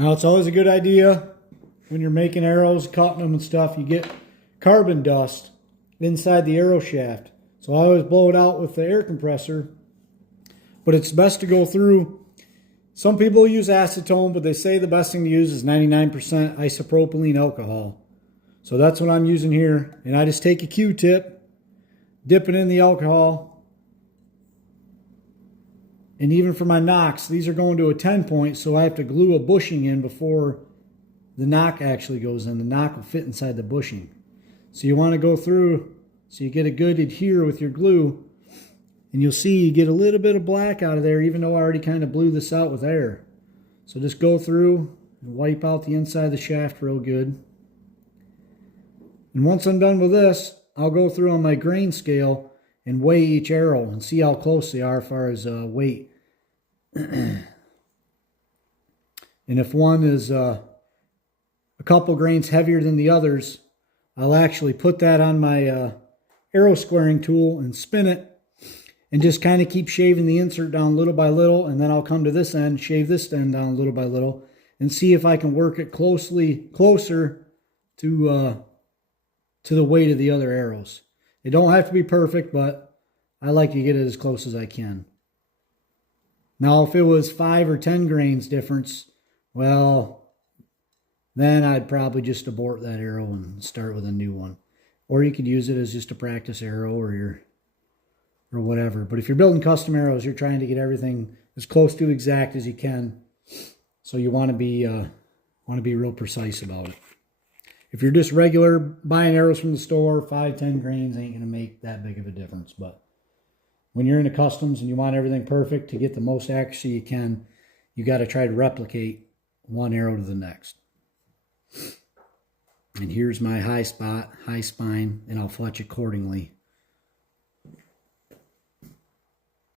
Now, it's always a good idea when you're making arrows, cutting them and stuff, you get carbon dust inside the arrow shaft. So I always blow it out with the air compressor, but it's best to go through. Some people use acetone, but they say the best thing to use is 99% isopropylene alcohol. So that's what I'm using here. And I just take a Q-tip, dip it in the alcohol. And even for my nocks, these are going to a 10 point, so I have to glue a bushing in before the knock actually goes in. The knock will fit inside the bushing. So you want to go through so you get a good adhere with your glue. And you'll see you get a little bit of black out of there, even though I already kind of blew this out with air. So just go through and wipe out the inside of the shaft real good. And once I'm done with this, I'll go through on my grain scale and weigh each arrow and see how close they are as far as weight. And if one is a couple grains heavier than the others, I'll actually put that on my arrow squaring tool and spin it and just kind of keep shaving the insert down little by little, and then I'll come to this end, shave this end down little by little, and see if I can work it closer to the weight of the other arrows. It don't have to be perfect, but I like to get it as close as I can. Now, if it was 5 or 10 grains difference, well, then I'd probably just abort that arrow and start with a new one. Or you could use it as just a practice arrow or whatever. But if you're building custom arrows, you're trying to get everything as close to exact as you can. So you want to be real precise about it. If you're just regular buying arrows from the store, 5, 10 grains ain't going to make that big of a difference. But when you're into customs and you want everything perfect to get the most accuracy you can, you got to try to replicate one arrow to the next. And here's my high spot, high spine, and I'll fletch accordingly.